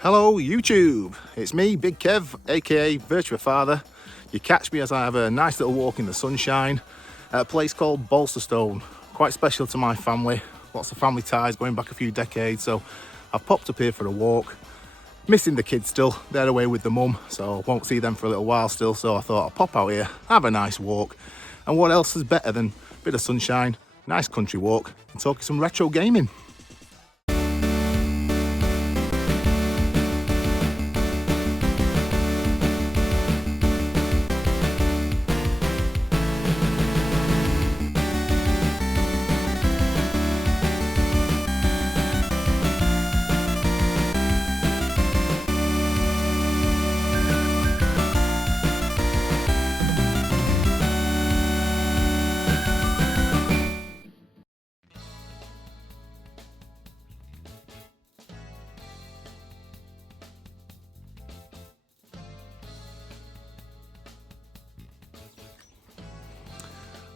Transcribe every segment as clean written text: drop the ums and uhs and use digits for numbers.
Hello YouTube, it's me, Big Kev, aka Virtua Father. You catch me as I have a nice little walk in the sunshine at a place called Bolsterstone. Quite special to my family, lots of family ties going back a few decades, so I've popped up here for a walk. Missing the kids still, they're away with the mum, so won't see them for a little while still, so I thought I'll pop out here, have a nice walk, and what else is better than a bit of sunshine, nice country walk, and talking some retro gaming.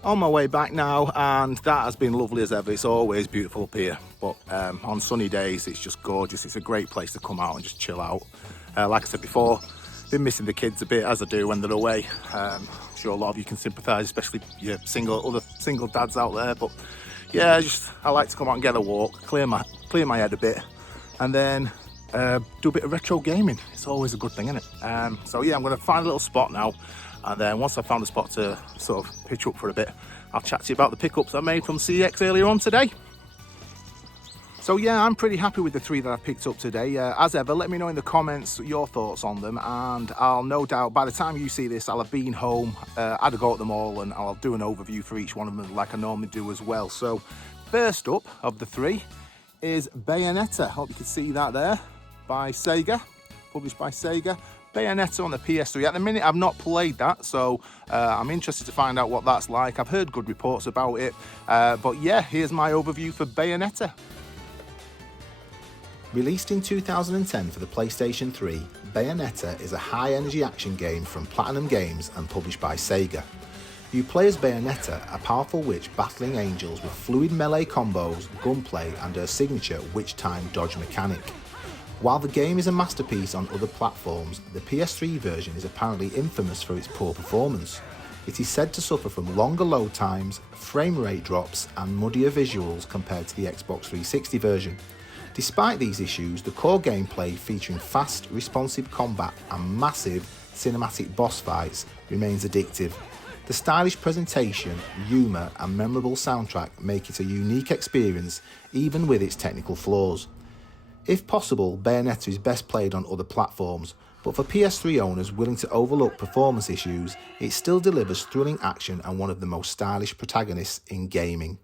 On my way back now, and that has been lovely as ever. It's always beautiful up here, but on sunny days it's just gorgeous. It's a great place to come out and just chill out. Like I said before, been missing the kids a bit, as I do when they're away. I'm sure a lot of you can sympathise, especially your other single dads out there, but yeah, I like to come out and get a walk, clear my head a bit, and then do a bit of retro gaming. It's always a good thing, isn't it? So yeah, I'm going to find a little spot now, and then once I've found a spot to sort of pitch up for a bit, I'll chat to you about the pickups I made from CEX earlier on today. So yeah, I'm pretty happy with the three that I picked up today. As ever, let me know in the comments your thoughts on them, and I'll no doubt, by the time you see this, I'll have been home, had a go at them all, and I'll do an overview for each one of them like I normally do as well. So first up of the three is Bayonetta. Hope you can see that there, by Sega, published by Sega. Bayonetta on the PS3. At the minute, I've not played that, so I'm interested to find out what that's like. I've heard good reports about it, but yeah, here's my overview for Bayonetta. Released in 2010 for the PlayStation 3, Bayonetta is a high-energy action game from Platinum Games and published by Sega. You play as Bayonetta, a powerful witch battling angels with fluid melee combos, gunplay, and her signature witch-time dodge mechanic. While the game is a masterpiece on other platforms, the PS3 version is apparently infamous for its poor performance. It is said to suffer from longer load times, frame rate drops, and muddier visuals compared to the Xbox 360 version. Despite these issues, the core gameplay featuring fast, responsive combat and massive cinematic boss fights remains addictive. The stylish presentation, humour, and memorable soundtrack make it a unique experience even with its technical flaws. If possible, Bayonetta is best played on other platforms, but for PS3 owners willing to overlook performance issues, it still delivers thrilling action and one of the most stylish protagonists in gaming.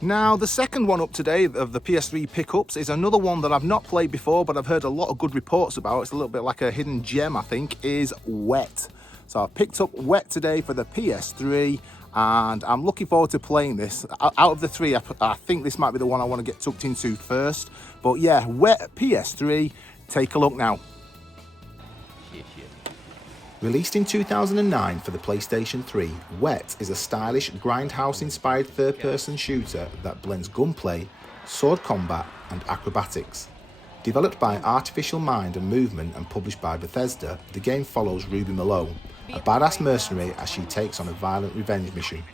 Now, the second one up today of the PS3 pickups is another one that I've not played before, but I've heard a lot of good reports about. It's a little bit like a hidden gem, I think, is Wet. So I've picked up Wet today for the PS3, and I'm looking forward to playing this. Out of the three, I think this might be the one I want to get tucked into first. But yeah, Wet PS3, take a look now. Released in 2009 for the PlayStation 3, Wet is a stylish, grindhouse-inspired third-person shooter that blends gunplay, sword combat, and acrobatics. Developed by Artificial Mind and Movement and published by Bethesda, the game follows Ruby Malone, a badass mercenary as she takes on a violent revenge mission.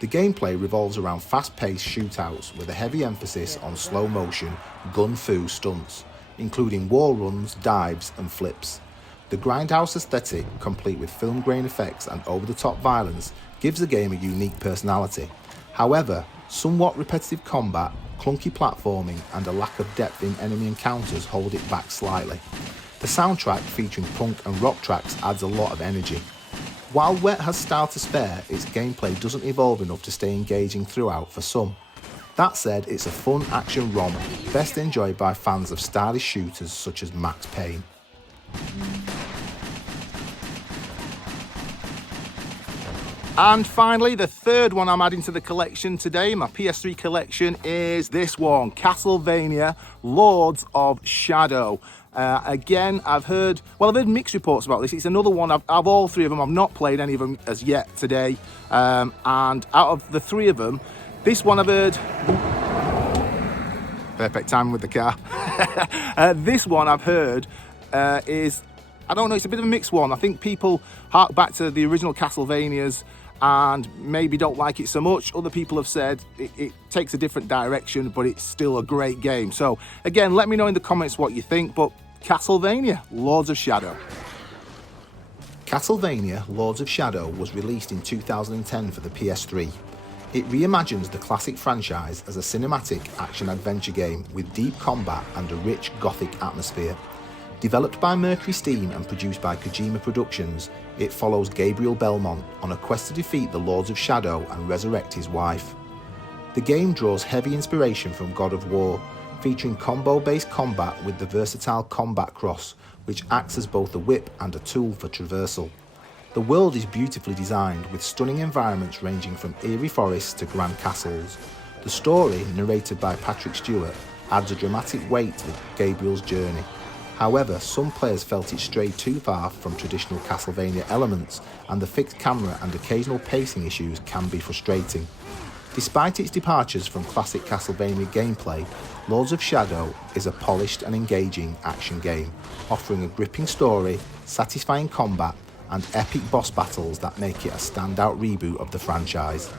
The gameplay revolves around fast-paced shootouts with a heavy emphasis on slow-motion, gun-fu stunts, including wall runs, dives, and flips. The grindhouse aesthetic, complete with film grain effects and over-the-top violence, gives the game a unique personality. However, somewhat repetitive combat, clunky platforming, and a lack of depth in enemy encounters hold it back slightly. The soundtrack, featuring punk and rock tracks, adds a lot of energy. While Wet has style to spare, its gameplay doesn't evolve enough to stay engaging throughout for some. That said, it's a fun action romp, best enjoyed by fans of stylish shooters such as Max Payne. And finally, the third one I'm adding to the collection today, my PS3 collection, is this one, Castlevania Lords of Shadow. Again, I've heard mixed reports about this. It's another one, I've all three of them, I've not played any of them as yet today. And out of the three of them, this one I've heard Perfect timing with the car. This one I've heard is, I don't know, it's a bit of a mixed one. I think people hark back to the original Castlevanias and maybe don't like it so much. Other people have said it takes a different direction, but it's still a great game. So again, let me know in the comments what you think, but Castlevania, Lords of Shadow. Castlevania Lords of Shadow was released in 2010 for the PS3. It reimagines the classic franchise as a cinematic action-adventure game with deep combat and a rich gothic atmosphere. Developed by Mercury Steam and produced by Kojima Productions, it follows Gabriel Belmont on a quest to defeat the Lords of Shadow and resurrect his wife. The game draws heavy inspiration from God of War, featuring combo-based combat with the versatile Combat Cross, which acts as both a whip and a tool for traversal. The world is beautifully designed, with stunning environments ranging from eerie forests to grand castles. The story, narrated by Patrick Stewart, adds a dramatic weight to Gabriel's journey. However, some players felt it strayed too far from traditional Castlevania elements, and the fixed camera and occasional pacing issues can be frustrating. Despite its departures from classic Castlevania gameplay, Lords of Shadow is a polished and engaging action game, offering a gripping story, satisfying combat, and epic boss battles that make it a standout reboot of the franchise.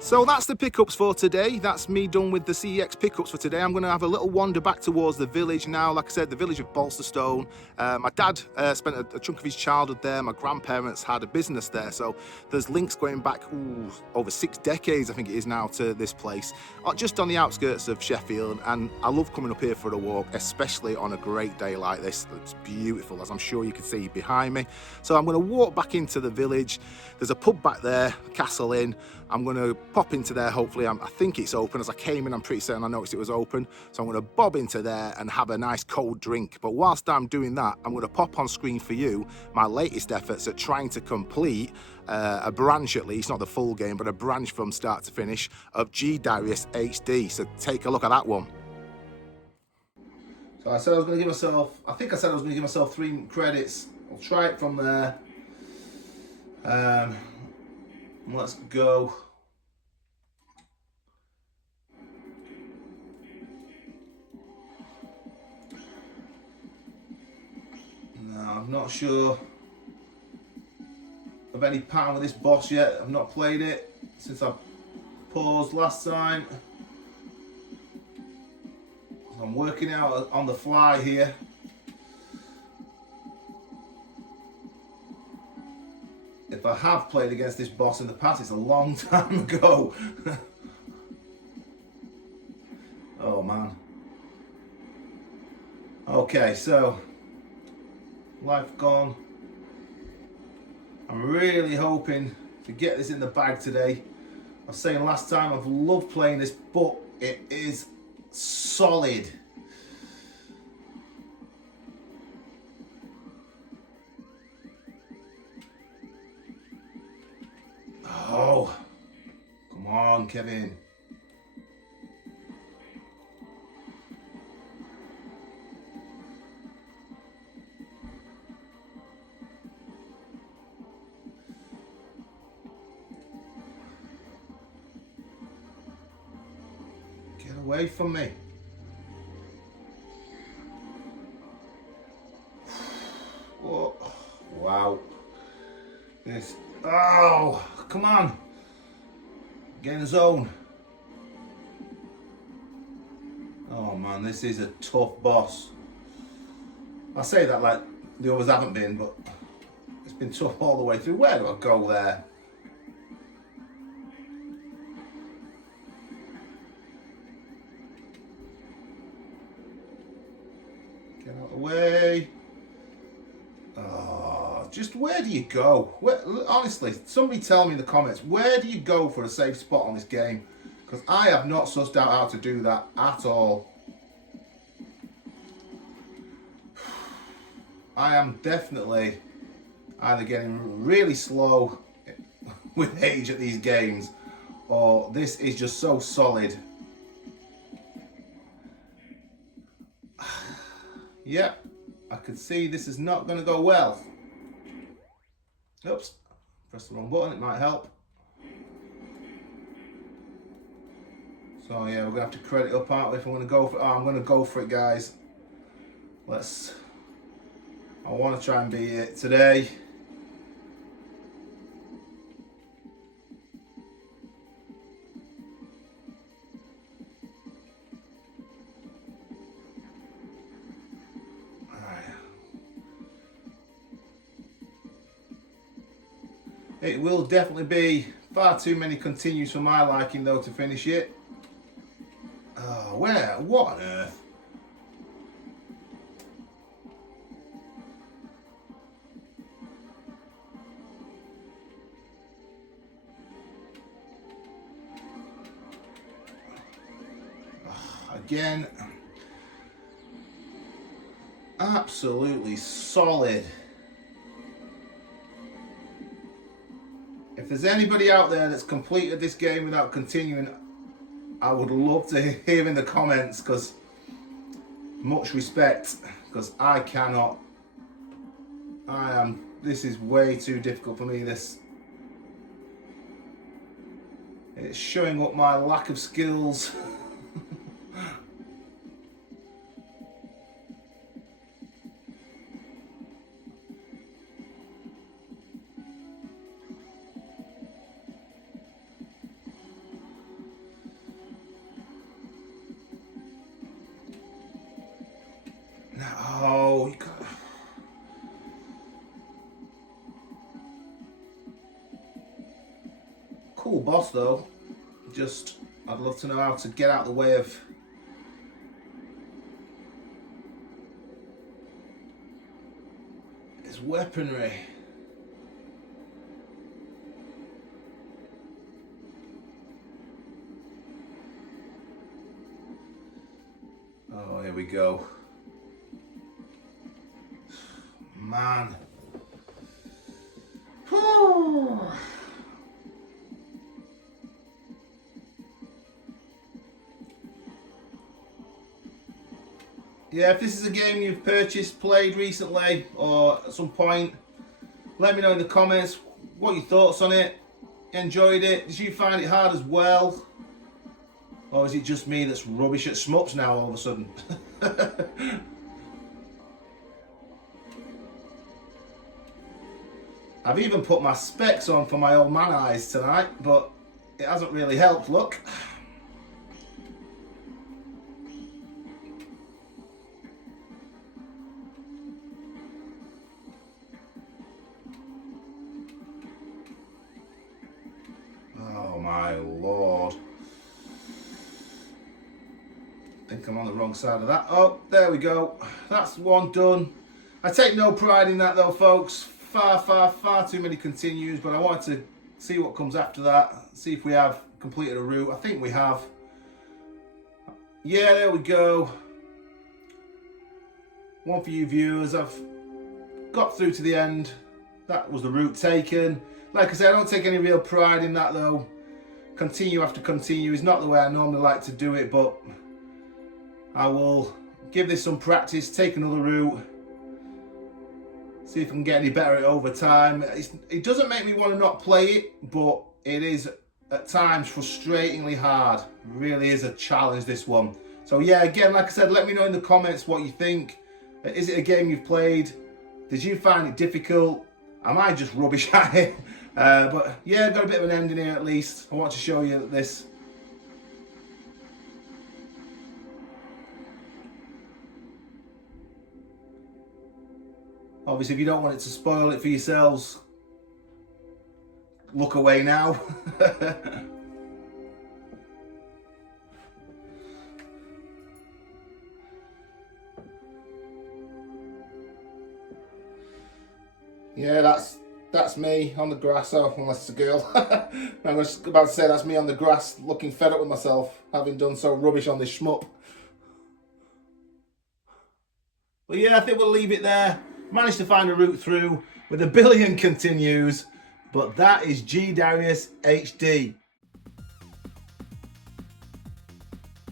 So that's the pickups for today. That's me done with the CEX pickups for today. I'm going to have a little wander back towards the village now. Like I said, the village of Bolsterstone. My dad spent a chunk of his childhood there. My grandparents had a business there. So there's links going back over 6 decades, I think it is now, to this place. Just on the outskirts of Sheffield. And I love coming up here for a walk, especially on a great day like this. It's beautiful, as I'm sure you can see behind me. So I'm going to walk back into the village. There's a pub back there, Castle Inn. I'm going to pop into there, hopefully. I think it's open. As I came in, I'm pretty certain I noticed it was open. So I'm going to bob into there and have a nice cold drink. But whilst I'm doing that, I'm going to pop on screen for you my latest efforts at trying to complete a branch, at least, not the full game, but a branch from start to finish of G Darius HD. So take a look at that one. So I said I was going to give myself, I think I said I was going to give myself 3 credits. I'll try it from there. Let's go. No, I'm not sure of any pattern with this boss yet. I've not played it since I paused last time. I'm working out on the fly here. If I have played against this boss in the past, it's a long time ago. Oh man. Okay, so life gone. I'm really hoping to get this in the bag today. I was saying last time I've loved playing this, but it is solid. Oh, come on, Kevin. Get away from me. Oh, wow. This. Oh, come on. Get in the zone. Oh man, this is a tough boss. I say that like the others haven't been, but it's been tough all the way through. Where do I go there? Get out of the way. Oh, just where do you go? Where, honestly, somebody tell me in the comments, where do you go for a safe spot on this game? Because I have not sussed out how to do that at all. I am definitely either getting really slow with age at these games, or this is just so solid. Yeah, I can see this is not going to go well. Oops, press the wrong button, it might help. So yeah, we're gonna have to credit up, aren't we, if I'm gonna go for it. Oh, I'm gonna go for it, guys. I want to try and beat it today. It will definitely be far too many continues for my liking though to finish it. Oh, where? What on earth? Again, absolutely solid. If there's anybody out there that's completed this game without continuing, I would love to hear in the comments, because much respect, because I cannot. This is way too difficult for me, this. It's showing up my lack of skills. No, you can't. Cool boss though. Just, I'd love to know how to get out of the way of his weaponry. Oh, here we go. Man. Yeah, if this is a game you've purchased, played recently, or at some point, let me know in the comments what your thoughts on it. Enjoyed it? Did you find it hard as well? Or is it just me that's rubbish at shmups now all of a sudden? I've even put my specs on for my old man eyes tonight, but it hasn't really helped, look. Oh my lord. I think I'm on the wrong side of that. Oh, there we go. That's one done. I take no pride in that though, folks. Far too many continues, but I wanted to see what comes after that. See if we have completed a route. I think we have. Yeah, there we go. One for you viewers. I've got through to the end. That was the route taken. Like I said, I don't take any real pride in that though. Continue after continue is not the way I normally like to do it, but I will give this some practice, take another route, see if I can get any better at it over time. It doesn't make me want to not play it, but it is at times frustratingly hard. It really is a challenge, this one. So yeah, again, like I said, let me know in the comments what you think. Is it a game you've played? Did you find it difficult? Am I just rubbish at it? But yeah, I've got a bit of an ending here at least. I want to show you this. Obviously, if you don't want it to spoil it for yourselves, look away now. Yeah, that's me on the grass. Oh, unless it's a girl. I was about to say that's me on the grass, looking fed up with myself, having done so rubbish on this shmup. But yeah, I think we'll leave it there. Managed to find a route through with a billion continues, but that is G Darius HD.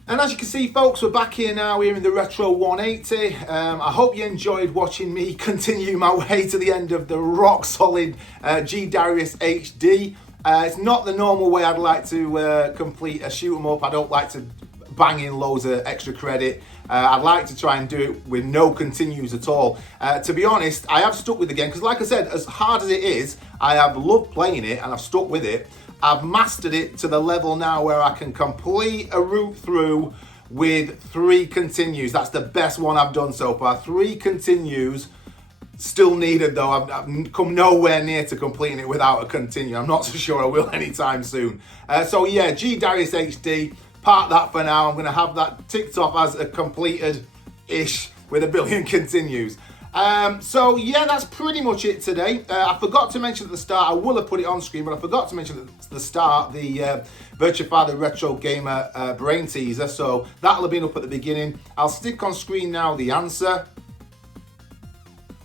And as you can see, folks, we're back here now, here in the Retro 180. I hope you enjoyed watching me continue my way to the end of the rock solid G Darius HD. It's not the normal way I'd like to complete a shoot 'em up. I don't like to bang in loads of extra credit. I'd like to try and do it with no continues at all. To be honest, I have stuck with the game because, like I said, as hard as it is, I have loved playing it and I've stuck with it. I've mastered it to the level now where I can complete a route through with 3 continues. That's the best one I've done so far. 3 continues. Still needed though. I've come nowhere near to completing it without a continue. I'm not so sure I will anytime soon. So yeah, G Darius HD. Park that for now. I'm going to have that ticked off as a completed-ish with 1 billion continues. So yeah, that's pretty much it today. I forgot to mention at the start, I will have put it on screen, but I forgot to mention at the start the Virtua Fighter Retro Gamer brain teaser. So that'll have been up at the beginning. I'll stick on screen now the answer.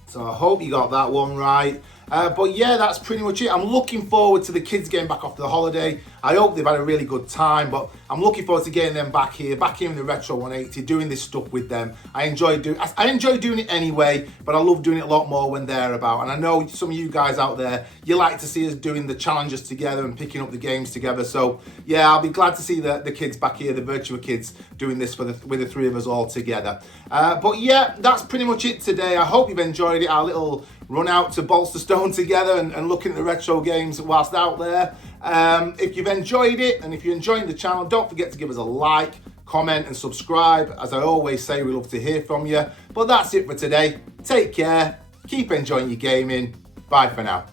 So I hope you got that one right. But yeah, that's pretty much it. I'm looking forward to the kids getting back after the holiday. I hope they've had a really good time, but I'm looking forward to getting them back here in the Retro 180, doing this stuff with them. I enjoy doing it anyway, but I love doing it a lot more when they're about. And I know some of you guys out there, you like to see us doing the challenges together and picking up the games together. So yeah, I'll be glad to see the kids back here, the Virtua kids, doing this with the 3 of us all together. But yeah, that's pretty much it today. I hope you've enjoyed it. Our little run out to Bolsterstone together and looking at the retro games whilst out there. If you've enjoyed it and if you're enjoying the channel, don't forget to give us a like, comment and subscribe. As I always say, we love to hear from you. But that's it for today. Take care, keep enjoying your gaming. Bye for now.